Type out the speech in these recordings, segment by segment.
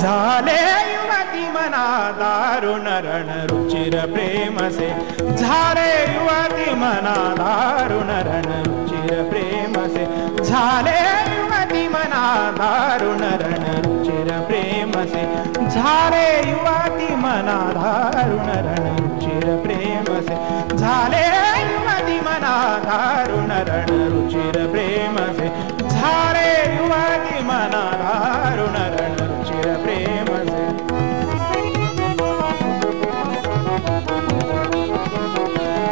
झाले युवती मना दारुण रण रुचिर प्रेमसे झाले युवती मना दारुण रण रुचिर प्रेमसे झाले युवती मना दारुण रण रुचिर प्रेमसे झाले युवती मना दारुण रण रुचिर प्रेमसे झाले युवती मना दारुण रण रुचिर प्रेमसे झाले युवती मना दारुण रण रुचिर प्रेमसे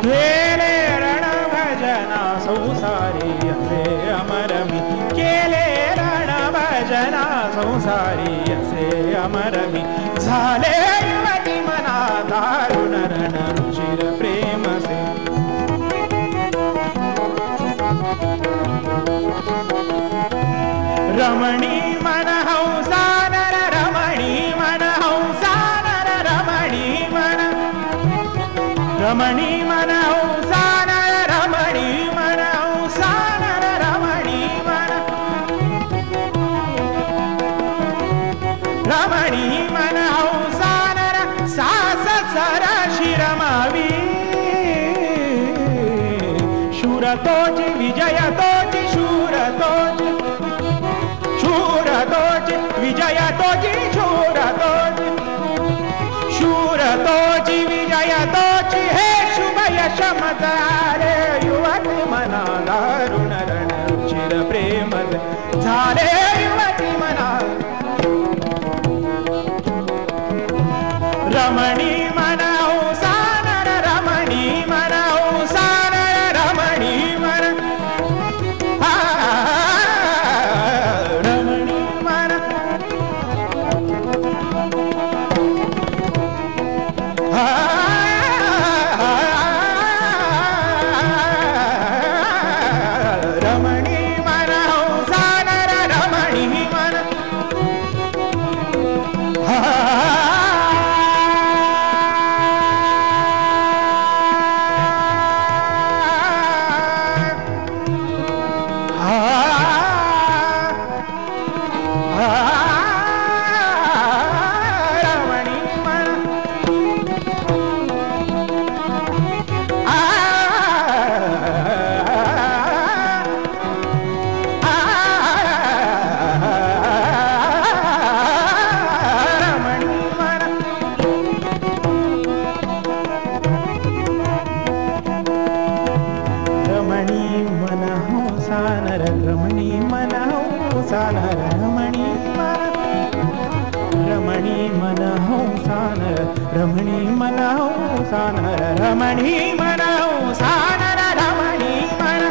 केले रण भजना संसारी असे अमरमी केले रण भजना संसारी असे अमरमी झाले युवती मना दारुण रण रुचिर प्रेमसे रमणी मन हंसानर रमणी मन हंसानर रमणी मन रमणी मन हंसानर रमणी मन हंसानर रमणी मन रमणी मन हंसानर सास सर शिरमावी शूरतोची विजयतोची शूरतोची शूरतोची विजयतोची शूरतोची शूरतोची विजयतोची हे शुभ यश मतारे युवती मना दारुण रण रुचिर प्रेम झाले युवती मना रमणी मन हंसानर रमणी मन हंसानर रमणी मन रमणी मन रमणी मन हंसानर रमणी मन रमणी मन हंसानर रमणी मन हंसानर रमणी मन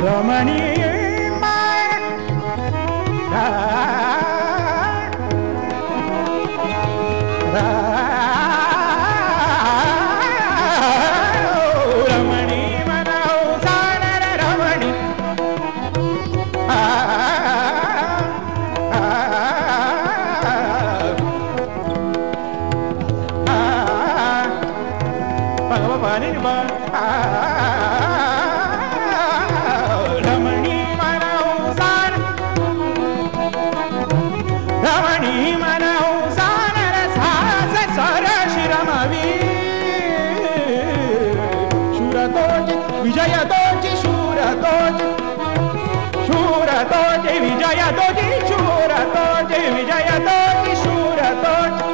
रमणी विजयदोजी शूरदोजी शूरदोजी विजयदोजी शूरदोजी विजयदोजी शूरदोजी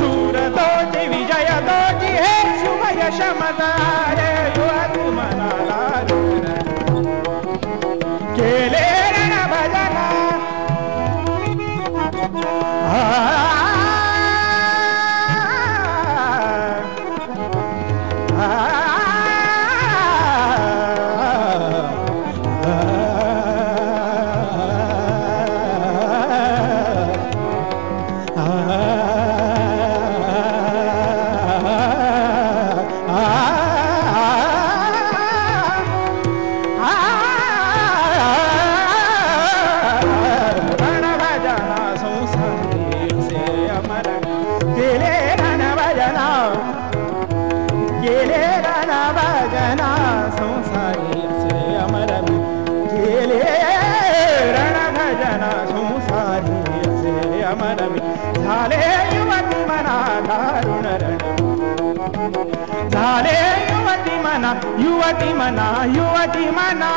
शूरदोजी विजयदोजी हे शुभ यश मदारे युवती मनाला केले रण भजना झाले युवती मना दारुण रण झाले युवती मना युवती मना युवती मना